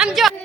I'm joking.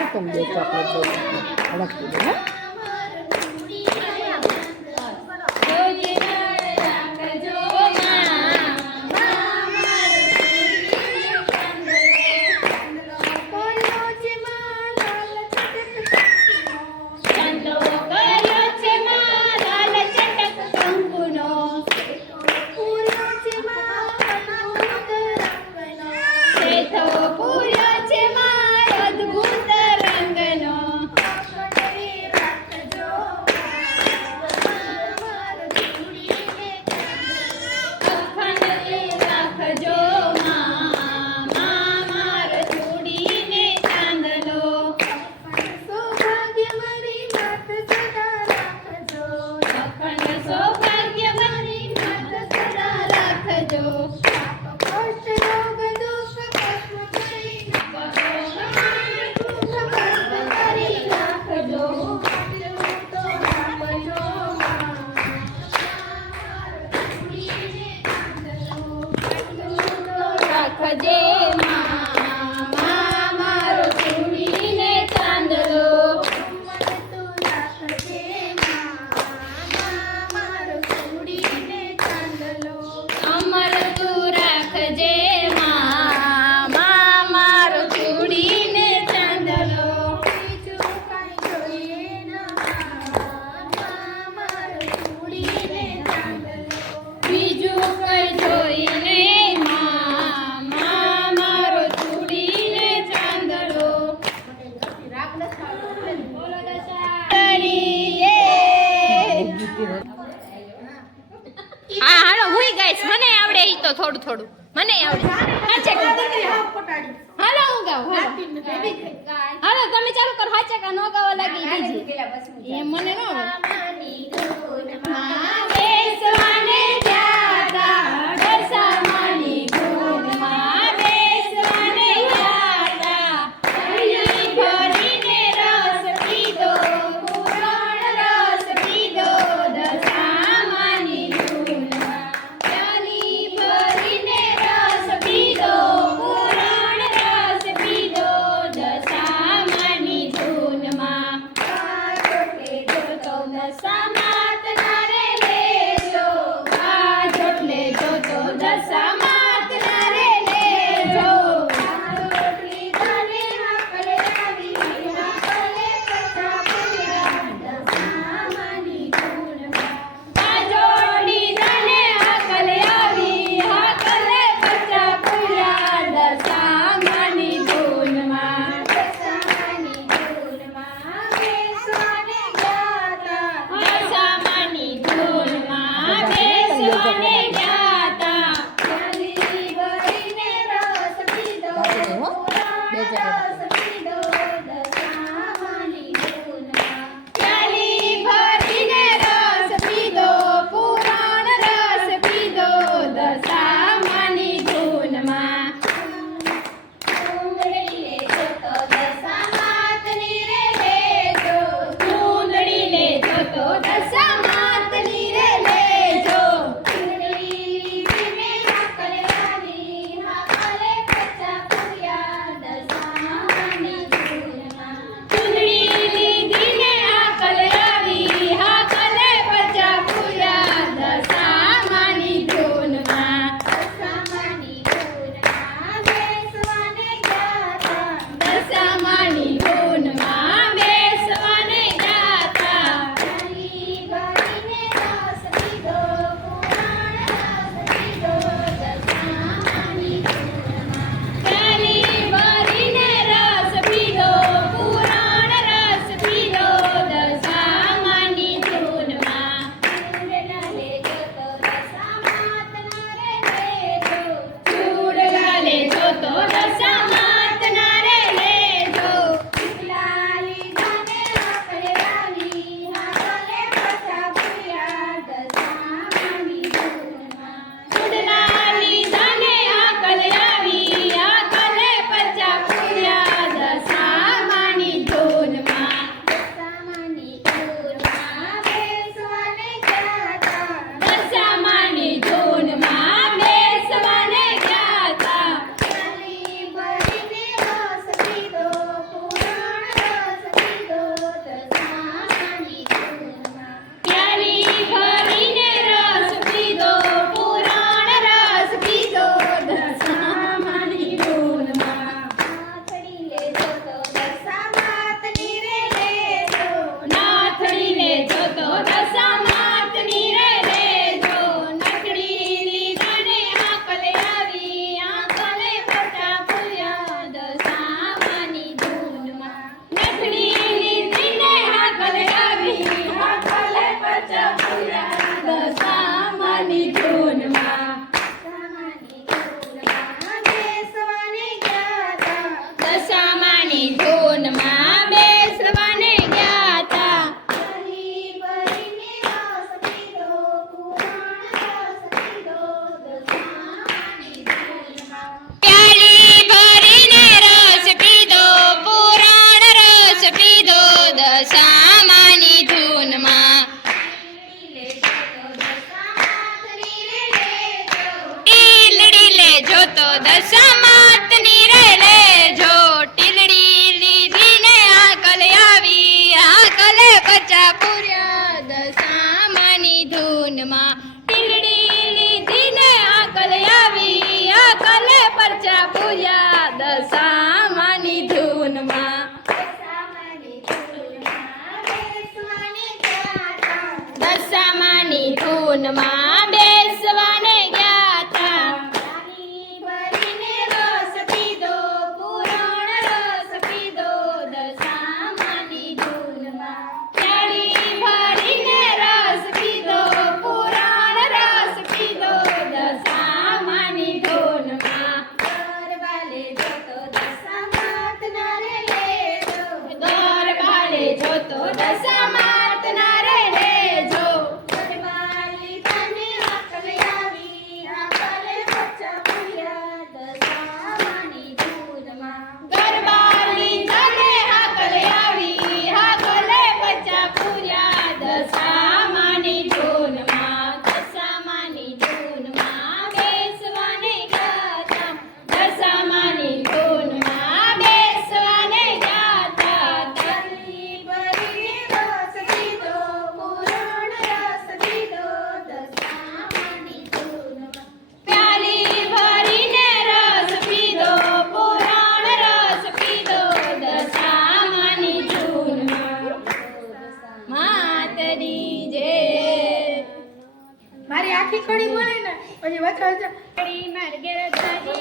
এরকম দিয়ে chocolate দিয়ে রাখতে দেবো হ্যাঁ છો થોડું થોડું. મને આવડે. હાલો હું ગાવ હાલો. તમે ચાલુ કરો. હાચે કા નો ગાવા લાગી બીજી. એ મને નો ને પછી વચ્ચે વચ્ચે